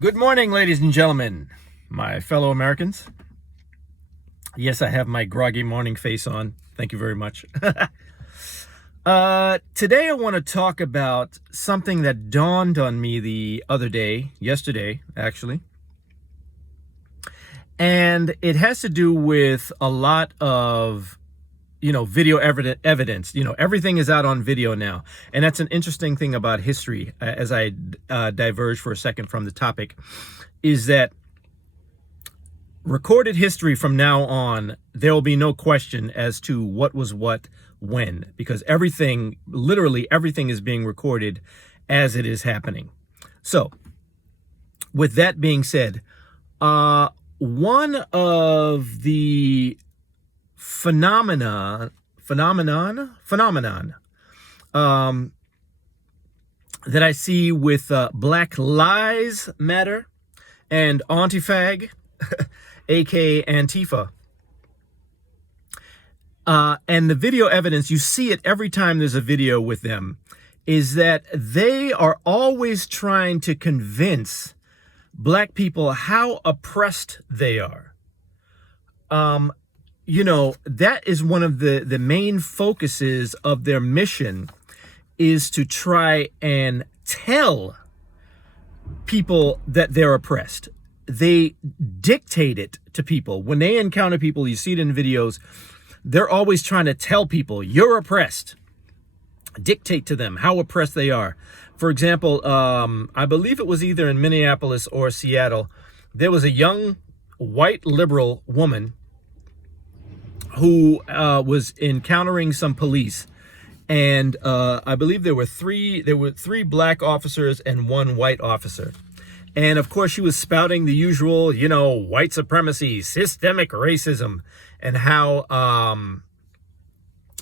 Good morning, ladies and gentlemen, my fellow Americans. Yes, I have my groggy morning face on. Thank you very much. Today I want to talk about something that dawned on me the other day, yesterday, actually. And it has to do with a lot of, video evidence. Everything is out on video now. And that's an interesting thing about history, as I diverge for a second from the topic, is that recorded history from now on, there will be no question as to what was what when, because everything, literally everything is being recorded as it is happening. So with that being said, one of the phenomenon that I see with Black Lives Matter and Antifa, aka Antifa, and the video evidence, you see it every time there's a video with them, is that they are always trying to convince Black people how oppressed they are. That is one of the main focuses of their mission, is to try and tell people that they're oppressed. They dictate it to people. When they encounter people, you see it in videos, they're always trying to tell people, you're oppressed. Dictate to them how oppressed they are. For example, I believe it was either in Minneapolis or Seattle, there was a young white liberal woman who was encountering some police, and I believe there were three black officers and one white officer. And of course she was spouting the usual, white supremacy, systemic racism, and how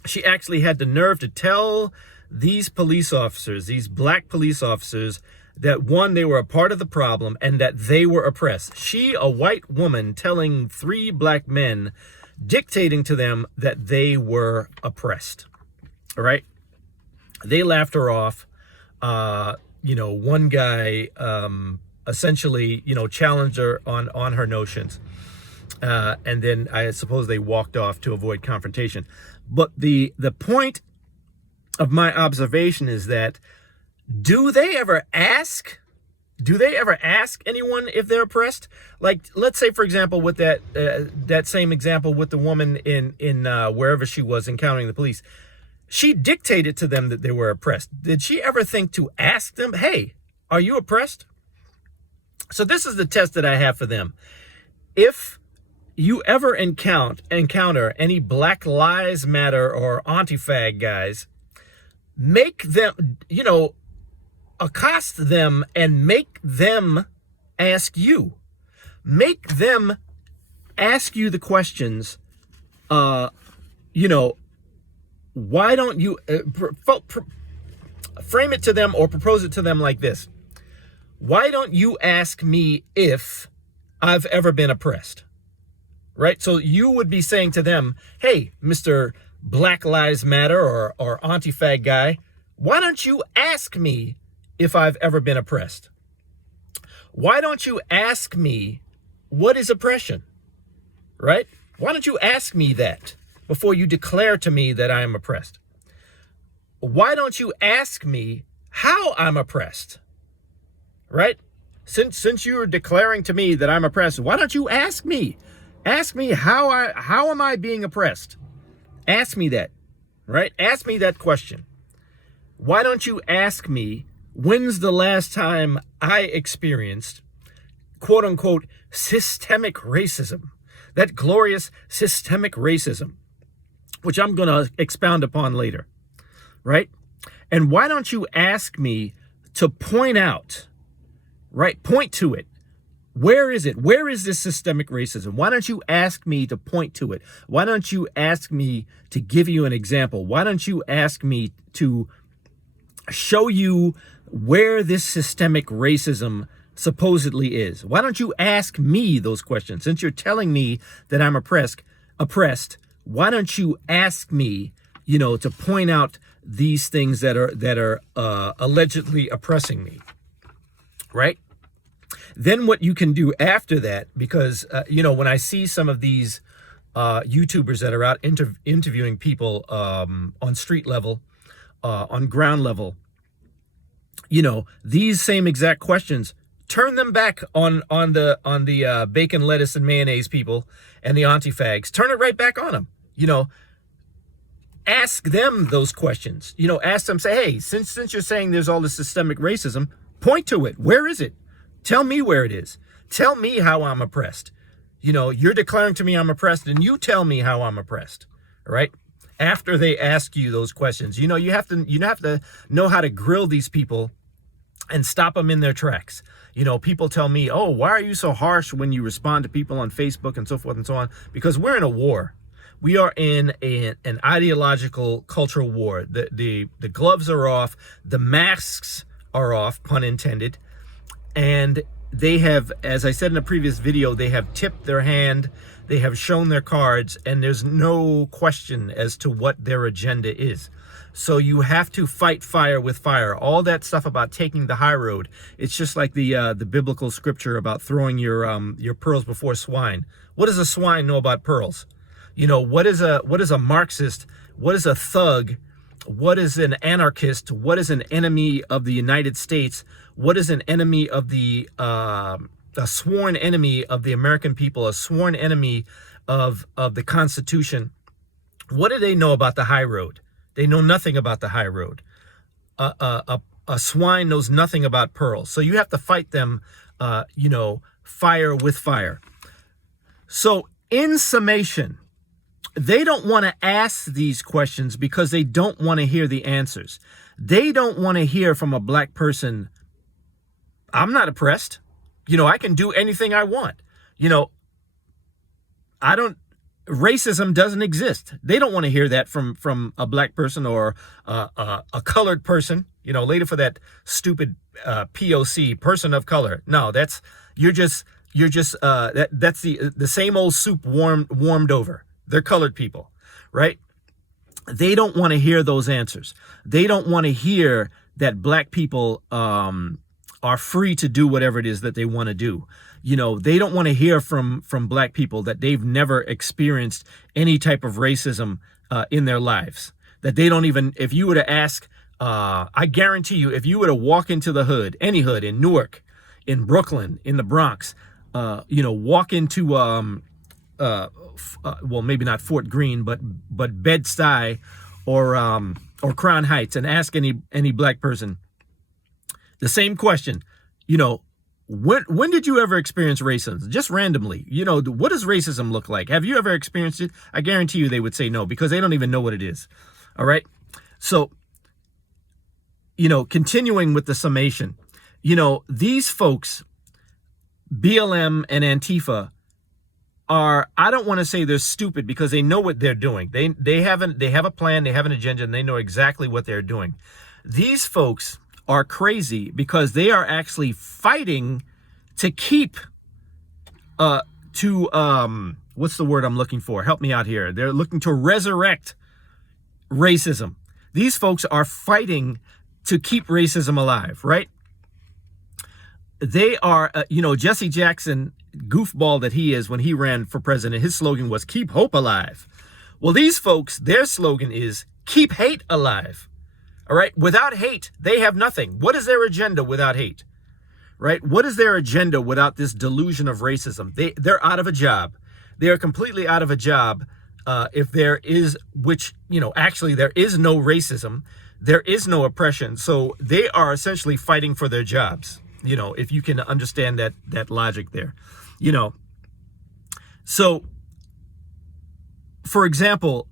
she actually had the nerve to tell these police officers, these black police officers, that one, they were a part of the problem and that they were oppressed. She, a white woman, telling three black men, dictating to them that they were oppressed. All right. They laughed her off. One guy essentially, challenged her on her notions. And then I suppose they walked off to avoid confrontation. But the point of my observation is that, do they ever ask anyone if they're oppressed? Like, let's say, for example, with that same example with the woman in wherever she was encountering the police, she dictated to them that they were oppressed. Did she ever think to ask them, hey, are you oppressed? So this is the test that I have for them. If you ever encounter any Black Lives Matter or Antifa guys, make them, accost them and make them ask you. Make them ask you the questions, why don't you frame it to them or propose it to them like this? Why don't you ask me if I've ever been oppressed? Right? So you would be saying to them, hey, Mr. Black Lives Matter or Antifa guy, why don't you ask me if I've ever been oppressed? Why don't you ask me what is oppression? Right? Why don't you ask me that before you declare to me that I am oppressed? Why don't you ask me how I'm oppressed? Right? Since you're declaring to me that I'm oppressed, why don't you ask me? Ask me how am I being oppressed? Ask me that. Right? Ask me that question. Why don't you ask me, when's the last time I experienced, quote unquote, systemic racism? That glorious systemic racism, which I'm going to expound upon later. Right? And why don't you ask me to point out, right? Point to it. Where is it? Where is this systemic racism? Why don't you ask me to point to it? Why don't you ask me to give you an example? Why don't you ask me to show you where this systemic racism supposedly is? Why don't you ask me those questions? Since you're telling me that I'm oppressed, why don't you ask me, to point out these things that are allegedly oppressing me, right? Then what you can do after that, because, when I see some of these YouTubers that are out interviewing people on street level, on ground level, these same exact questions, turn them back on the bacon, lettuce, and mayonnaise people and the anti-fags. Turn it right back on them. Ask them those questions. Ask them, say, hey, since you're saying there's all this systemic racism, point to it. Where is it? Tell me where it is. Tell me how I'm oppressed. You're declaring to me I'm oppressed, and you tell me how I'm oppressed. All right? After they ask you those questions, you have to know how to grill these people and stop them in their tracks. People tell me, oh, why are you so harsh when you respond to people on Facebook and so forth and so on? Because we're in a war. We are in an ideological cultural war. The gloves are off. The masks are off, pun intended. And they have, as I said in a previous video, they have tipped their hand. They have shown their cards, and there's no question as to what their agenda is. So you have to fight fire with fire. All that stuff about taking the high road, it's just like the biblical scripture about throwing your pearls before swine. What does a swine know about pearls? What is a Marxist? What is a thug? What is an anarchist? What is an enemy of the United States? What is an enemy of a sworn enemy of the American people, a sworn enemy of the Constitution? What do they know about the high road? They know nothing about the high road. A swine knows nothing about pearls. So you have to fight them, fire with fire. So in summation, they don't want to ask these questions because they don't want to hear the answers. They don't want to hear from a black person, I'm not oppressed. I can do anything I want. Racism doesn't exist. They don't want to hear that from a black person or a colored person, later for that stupid POC, person of color. No, that's the same old soup warmed over. They're colored people, right? They don't want to hear those answers. They don't want to hear that black people are free to do whatever it is that they want to do. They don't want to hear from black people that they've never experienced any type of racism in their lives. That they don't even, if you were to ask, I guarantee you, if you were to walk into the hood, any hood in Newark, in Brooklyn, in the Bronx, walk into, well, maybe not Fort Greene, but Bed-Stuy or Crown Heights, and ask any black person the same question, when did you ever experience racism? Just randomly, what does racism look like? Have you ever experienced it? I guarantee you they would say no, because they don't even know what it is. All right. So, continuing with the summation, these folks, BLM and Antifa, I don't want to say they're stupid, because they know what they're doing. They have a plan, they have an agenda, and they know exactly what they're doing. These folks are crazy because they are actually fighting to keep what's the word I'm looking for? Help me out here. They're looking to resurrect racism. These folks are fighting to keep racism alive, right? They are, Jesse Jackson, goofball that he is, when he ran for president, his slogan was "Keep Hope Alive." Well, these folks, their slogan is "Keep Hate Alive." All right. Without hate, they have nothing. What is their agenda without hate? Right? What is their agenda without this delusion of racism? They're out of a job. They are completely out of a job. If there is, actually there is no racism, there is no oppression. So they are essentially fighting for their jobs. If you can understand that logic there, So, for example,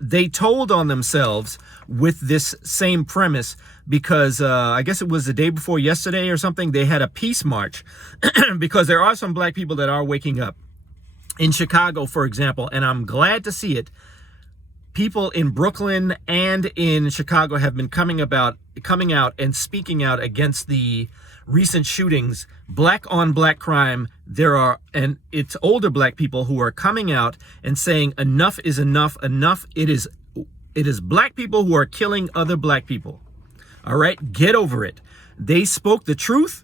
they told on themselves with this same premise because I guess it was the day before yesterday or something, they had a peace march because there are some black people that are waking up. In Chicago, for example, and I'm glad to see it, people in Brooklyn and in Chicago have been coming out and speaking out against the recent shootings, black on black crime. And it's older black people who are coming out and saying enough is enough. It is black people who are killing other black people. All right, get over it. They spoke the truth.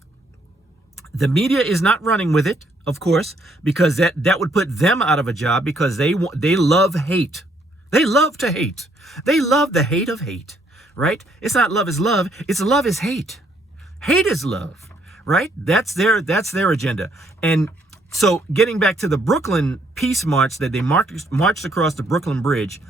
The media is not running with it, of course, because that would put them out of a job, because they love hate. They love to hate. They love the hate of hate, right? It's not love is love. It's love is hate. Hate is love, right? That's their agenda. And so getting back to the Brooklyn Peace March that they marched across the Brooklyn Bridge,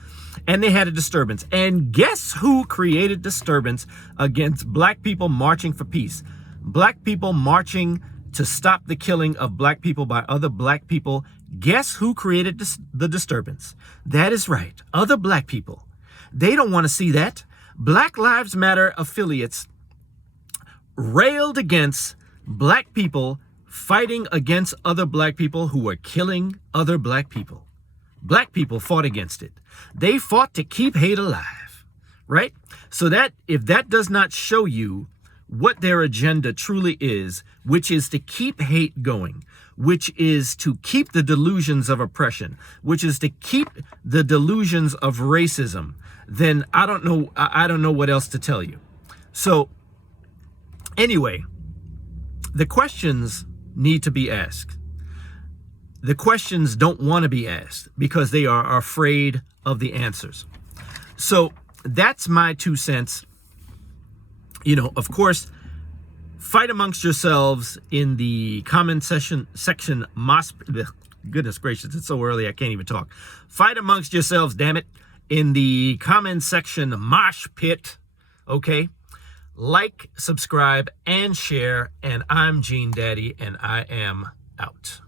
and they had a disturbance. And guess who created disturbance against black people marching for peace? Black people marching to stop the killing of black people by other black people. Guess who created the disturbance? That is right, other black people. They don't want to see that. Black Lives Matter affiliates railed against black people fighting against other black people who were killing other black people. Black people fought against it. They fought to keep hate alive, right? So that if that does not show you what their agenda truly is, which is to keep hate going, which is to keep the delusions of oppression, which is to keep the delusions of racism, then I don't know what else to tell you. So anyway, the questions need to be asked. The questions don't want to be asked because they are afraid of the answers. So that's my 2 cents. You know, of course, fight amongst yourselves in the comment section. Goodness gracious, it's so early I can't even talk. Fight amongst yourselves, damn it, in the comment section mosh pit. Okay, like, subscribe, and share. And I'm Gene Daddy, and I am out.